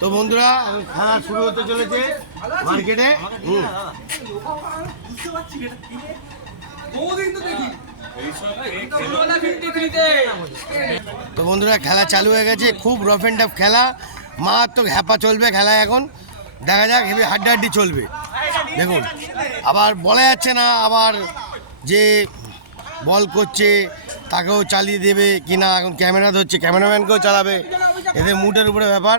তো বন্ধুরা খেলা শুরু হতে চলেছে মার্কেটে। তো বন্ধুরা, খেলা চালু হয়ে গেছে। খুব রফ অ্যান্ড টাফ খেলা। মারাত্মক হ্যাপা চলবে খেলা এখন। দেখা যাক হেভি হাড্ডাহাড্ডি চলবে। দেখুন, আবার বলা যাচ্ছে না আবার যে বল করছে, তাকেও চালিয়ে দেবে কিনা। এখন ক্যামেরা ধরছে, ক্যামেরাম্যানকেও চালাবে। এদের মুডের উপরে ব্যাপার।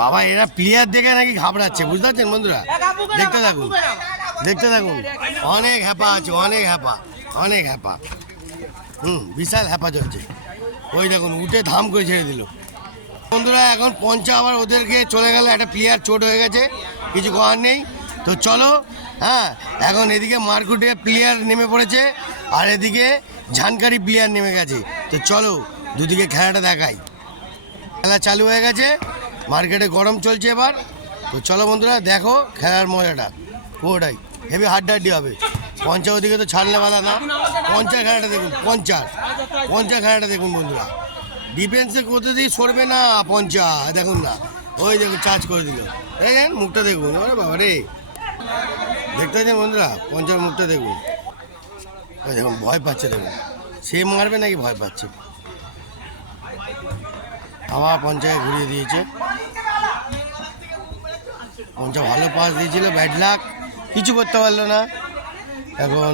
বাবা, এরা প্লেয়ার দেখে নাকি ঘাবড়াচ্ছে, বুঝতে পারছেন বন্ধুরা? দেখতে থাকুন দেখতে থাকুন। অনেক হ্যাপা আছে, অনেক হ্যাপা অনেক হ্যাপা। হুম, বিশাল হ্যাপা চলছে। ওই দেখুন, উঠে ধাম করে ছেড়ে দিল। বন্ধুরা, এখন পঞ্চা আবার ওদেরকে চলে গেল, একটা প্লেয়ার চোট হয়ে গেছে, কিছু করার নেই। তো চলো হ্যাঁ এখন এদিকে মারকুটে প্লেয়ার নেমে পড়েছে, আর এদিকে ঝানকারি প্লেয়ার নেমে গেছে। তো চলো, দুদিকে খেলাটা দেখাই। খেলা চালু হয়ে গেছে। মার্কেটে গরম চলছে এবার। তো চলো বন্ধুরা, দেখো খেলার মজাটা। পুরোটাই। হেভি হাড্ডাহাড্ডি হবে। পঞ্চা ওদিকে তো ছাড়লে ছাড়লেওয়ালা না। পঞ্চার খেলাটা দেখুন, পঞ্চাশ। পঞ্চার খেলাটা দেখুন বন্ধুরা। ডিফেন্সে কোথা দিয়ে সরবে না পঞ্চা দেখুন না। ওই দেখুন চার্জ করে দিল। দেখেন মুখটা দেখুন। ওরে বাবা রে। দেখতে পাচ্ছেন বন্ধুরা? পঞ্চার মুখটা দেখুন। দেখুন, ভয় পাচ্ছে দেখুন। সে মারবে নাকি ভয় পাচ্ছে? আবার পঞ্চায়েত ঘুরিয়ে দিয়েছে। পঞ্চা ভালো পাস দিয়েছিল ব্যাড লাক কিছু করতে পারল না। এখন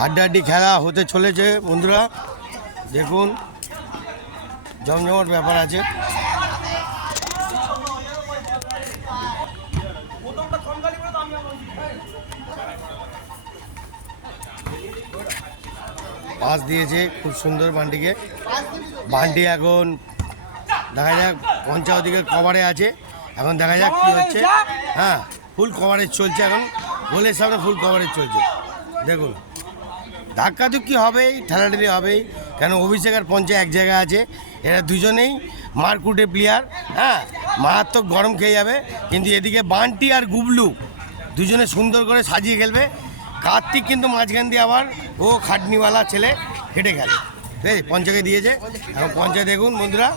হাড্ডাহাড্ডি খেলা হতে চলেছে বন্ধুরা। দেখুন, জমজমাট ব্যাপার আছে। পাস দিয়েছে খুব সুন্দর বান্ডিকে বান্ডি এখন দেখা যাক পঞ্চায়েত দিকের কভারে আছে। এখন দেখা যাক কি হচ্ছে। হ্যাঁ? ফুল কভারেজ চলছে এখন। গোলের সামনে ফুল কভারেজ চলছে। দেখুন ধাক্কা ধুক্কি হবেই ঠেলাঠেলি হবেই। কেন অভিষেক আর পঞ্চায়েত এক জায়গায় আছে এরা দুজনেই মারকুটে প্লেয়ার হ্যাঁ? মারাত্মক গরম খেয়ে যাবে। কিন্তু এদিকে বান্টি আর গুবলু দুজনে সুন্দর করে সাজিয়ে খেলবে। কার্তিক কিন্তু মাঝখান দিয়ে আবার ও খাটনিওয়ালা ছেলে হেঁটে খেলে। ঠিক আছে পঞ্চাকে দিয়েছে। এখন পঞ্চায়েত দেখুন বন্ধুরা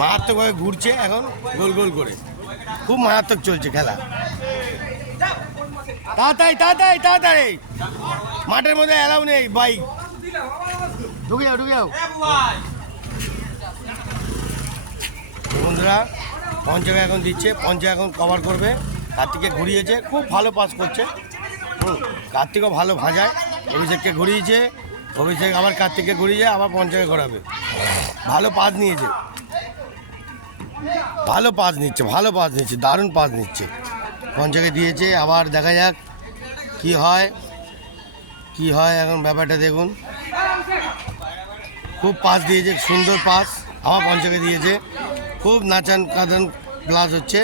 মারাত্মকভাবে ঘুরছে এখন গোল গোল করে। খুব মারাত্মক চলছে খেলা। তাড়াতাড়ি তাড়াতাড়ি তাড়াতাড়ি। মাঠের মধ্যে অ্যালাউ নেই বাইক ঢুকে যাও ঢুকে যাও। বন্ধুরা পঞ্চাকে এখন দিচ্ছে পঞ্চা এখন কভার করবে। কার্তিককে ঘুরিয়েছে খুব ভালো পাস করছে। হুম কার্তিকও ভালো ভাজায়। অভিষেককে ঘুরিয়েছে অভিষেক আবার কার্তিককে ঘুরিয়েছে আবার পঞ্চাকে ঘোরাবে। ভালো পাস নিয়েছে। ভালো পাস নিচ্ছে, ভালো পাস নিচ্ছে, দারুণ পাস নিচ্ছে। পঞ্চাকে দিয়েছে, আবার দেখা যাক কি হয় কি হয় এখন ব্যাপারটা দেখুন। খুব পাস দিয়েছে, সুন্দর পাস, আবার পঞ্চাকে দিয়েছে। খুব নাচান কাদান প্লাস হচ্ছে,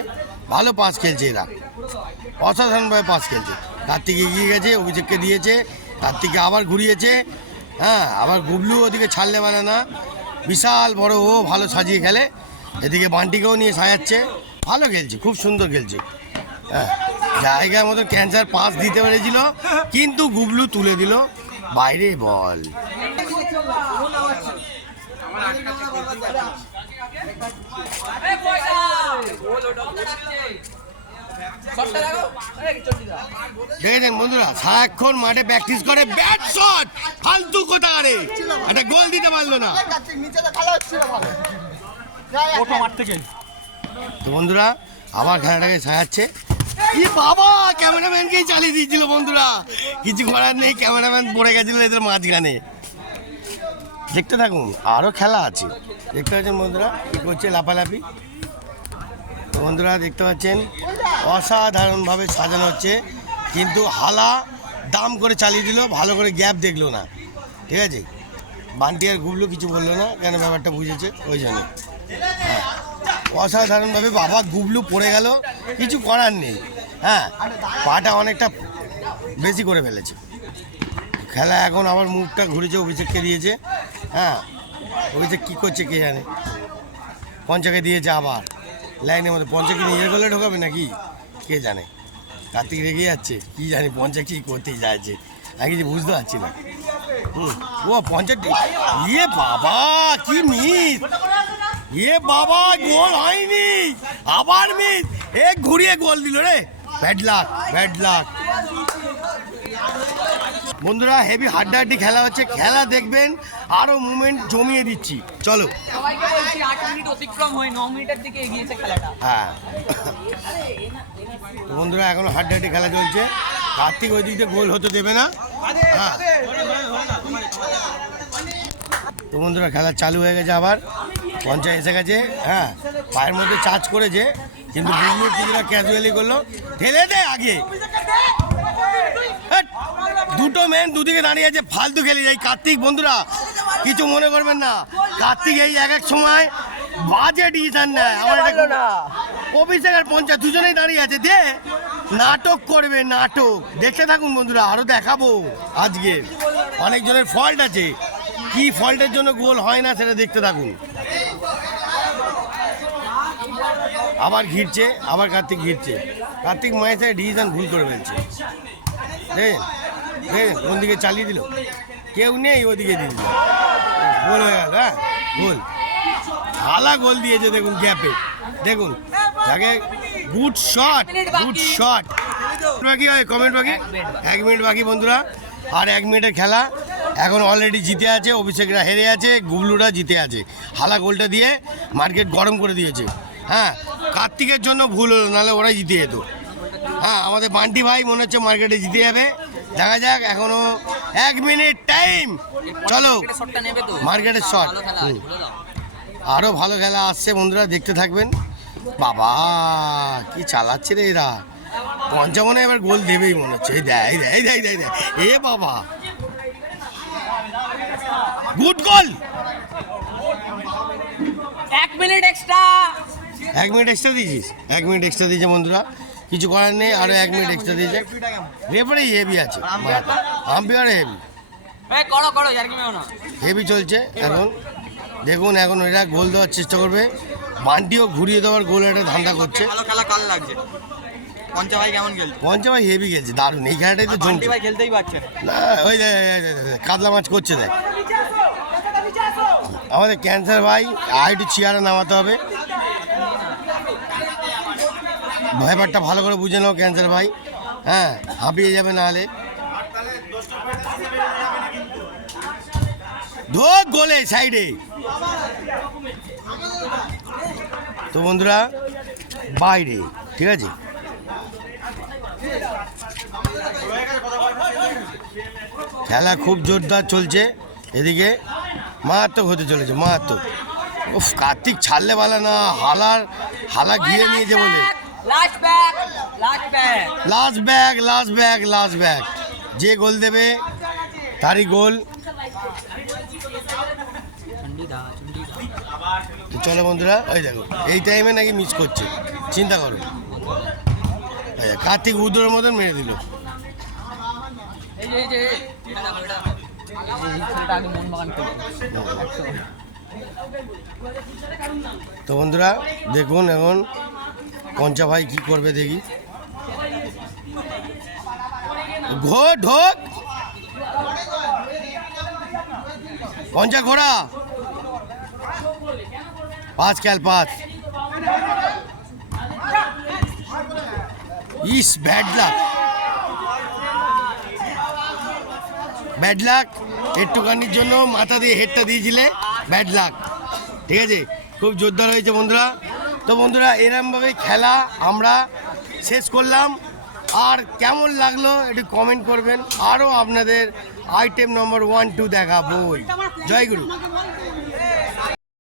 ভালো পাস খেলছে এরা। অসাধারণভাবে পাস খেলছে। কার্তিক এগিয়ে গেছে, অভিষেককে দিয়েছে, কার্তিককে আবার ঘুরিয়েছে। হ্যাঁ আবার গুবলু ওদিকে ছাড়লে মানে না। বিশাল বড় ও ভালো সাজিয়ে খেলে। এদিকে বান্টিকেও নিয়ে সাজাচ্ছে। ভালো খেলছে, খুব সুন্দর খেলছে। হ্যাঁ জায়গার মতো ক্যান্সার পাস দিতে পেরেছিল, কিন্তু গুবলু তুলে দিল বাইরে বল। দেখেছেন বন্ধুরা, সারাক্ষণ মাঠে প্র্যাকটিস করে ব্যাট শট ফালতু কোথাকারে! একটা গোল দিতে পারল না। তো বন্ধুরা আবার খেলাটাকে সাজাচ্ছে ই বাবা ক্যামেরাম্যানকেই চালিয়ে দিয়েছিল বন্ধুরা? কিছু করার নেই ক্যামেরাম্যান পড়ে গেছিল এদের মাঝখানে। দেখতে থাকুন আরও খেলা আছে। দেখতে পাচ্ছেন বন্ধুরা কী করছে লাফালাফি? তো বন্ধুরা দেখতে পাচ্ছেন অসাধারণভাবে সাজানো হচ্ছে। কিন্তু হালা দাম করে চালিয়ে দিল ভালো করে গ্যাপ দেখল না। ঠিক আছে? বান্টি আর গুবলু কিছু বলল না কেন ব্যাপারটা বুঝেছে? ওই জন্য। অসাধারণভাবে বাবা গুবলু পড়ে গেল। কিছু করার নেই। হ্যাঁ পাটা অনেকটা বেশি করে ফেলেছে। খেলা এখন আবার মুখটা ঘুরেছে অভিষেককে দিয়েছে। হ্যাঁ অভিষেক কী করছে কে জানে? পঞ্চাকে দিয়েছে আবার। লাইনের মধ্যে পঞ্চাকে নিজের গলে ঢোকাবে নাকি? কে জানে? কার্তিক রেগে যাচ্ছে। কি জানি পঞ্চা কি করতে যাচ্ছে। আমি কিছু বুঝতে পারছি না। হুম, ও পঞ্চায়েত ইয়ে বাবা, কি মিস! ইয়ে বাবা গোল হয়নি। আবার মিস। এ ঘুরিয়ে গোল দিল রে। ব্যাড লাক ব্যাড লাক বন্ধুরা হেভি হাড্ডাহাড্ডি খেলা হচ্ছে। খেলা দেখবেন আরও মুভমেন্ট জমিয়ে দিচ্ছি। চলো। হয়ে হ্যাঁ। তো বন্ধুরা এখনও হাড্ডাহাড্ডি খেলা চলছে। কার্তিক ওই দিক দিয়ে গোল হতে দেবে না। হ্যাঁ। তো বন্ধুরা খেলা চালু হয়ে গেছে আবার। পঞ্চায়েত এসে গেছে হ্যাঁ পায়ের মধ্যে চার্জ করেছে কিন্তু কিছুটা ক্যাজুয়ালি করল ঠেলে দে আগে। হ্যাট! দুটো মেন দুদিকে দাঁড়িয়ে আছে, ফালতু খেলি এই কার্তিক, বন্ধুরা, কিছু মনে করবেন না। কার্তিক এই এক এক সময় বাজে ডিসিশন নেয়। আমার এটা অভিষেক আর পঞ্চায়েত দুজনেই দাঁড়িয়ে আছে। দে, নাটক করবে, নাটক। দেখতে থাকুন, বন্ধুরা, আরও দেখাবো আজকে। অনেকজনের ফল্ট আছে। কি ফল্টের জন্য গোল হয় না, সেটা দেখতে থাকুন। আবার ঘিরছে আবার কার্তিক ঘিরছে। কার্তিক মায়ের সাথে ডিসিশন ভুল করে ফেলছে। দেখেন দেখেন কোন দিকে চালিয়ে দিল? কেউ নেই ওদিকে দিয়ে দিল। গোল হয়ে গেল হ্যাঁ? গোল হালা গোল দিয়েছে দেখুন গ্যাপে। দেখুন যাকে গুড শট গুড শট বাকি। হয় কমেন্ট বাকি? এক মিনিট বাকি। বন্ধুরা। আর এক মিনিটের খেলা। এখন অলরেডি জিতে আছে অভিষেকরা হেরে আছে গুবলুরা জিতে আছে। হালা গোলটা দিয়ে মার্কেট গরম করে দিয়েছে। হ্যাঁ কার্তিকের জন্য ভুল হলো, নাহলে ওরা জিতে যেত। হ্যাঁ আমাদের বান্টি ভাই মনে হচ্ছে মার্কেটে জিতে যাবে। দেখা যাক, এখনও এক মিনিট টাইম। চলো, মার্কেটের শট। আরও ভালো খেলা আসছে, বন্ধুরা, দেখতে থাকবেন। বাবা, কি চালাচ্ছে রে এরা। পঞ্চামনে এবার গোল দেবেই মনে হচ্ছে। দেয় দেয় দেয় দেয় দেয় এ বাবা। Good goal! এক মিনিট এক্সট্রা। এক মিনিট এক্সট্রা দিয়েছিস? এক মিনিট এক্সট্রা দিয়েছে বন্ধুরা। কিছু করার নেই আরও এক মিনিট এক্সট্রা দিয়েছে। রেফারি হেভি আছে। আম্পিয়ার হেভি হেভি চলছে এখন। দেখুন এখন এরা গোল দেওয়ার চেষ্টা করবে। বান্টিও ঘুরিয়ে দেওয়ার গোল একটা ধান্দা করছে। পঞ্চা ভাই কেমন খেলছে? পঞ্চমা হেভি খেলছে দারুণ। এই খেলাটাই তো বান্টি জমছে। ভাই খেলতেই পারছে না। ওই কাতলা মাছ করছে দেখ। আমাদের ক্যান্সার ভাই আর একটু চেয়ারে নামাতে হবে। ব্যাপারটা ভালো করে বুঝে নাও ক্যান্সার ভাই। হ্যাঁ হাঁপিয়ে যাবে নাহলে। ধোক গোলে সাইডে। তো বন্ধুরা, বাইরে, ঠিক আছে? খেলা খুব জোরদার চলছে। এদিকে মারাত্মক হতে চলেছে, মারাত্মক। উফ, কার্তিক ছাড়লে বলে না, হালার, হালা গিয়ে নিয়েছে বলে। Last bag last bag last bag যে গোল দেবে, তারই গোল। চলো বন্ধুরা ওই দেখো, এই টাইমে নাকি মিস করছে। চিন্তা করো। কার্তিক উদোর মতন মেরে দিল। তো বন্ধুরা, দেখুন এখন পঞ্চা ভাই কি করবে দেখি। ঘো ঢোক। পঞ্চা ঘোড়া। পাঁচ খেল, পাঁচ। ইস ব্যাড লাক ব্যাড লাক একটুখানির জন্য মাথা দিয়ে হেডটা দিয়েছিলে। ব্যাড লাক ঠিক আছে? খুব জোরদার হয়েছে বন্ধুরা। তো বন্ধুরা, এরমভাবে খেলা আমরা শেষ করলাম। আর কেমন লাগল একটু কমেন্ট করবেন। আরও আপনাদের আইটেম নম্বর ওয়ান টু দেখাবো জয় গুরু।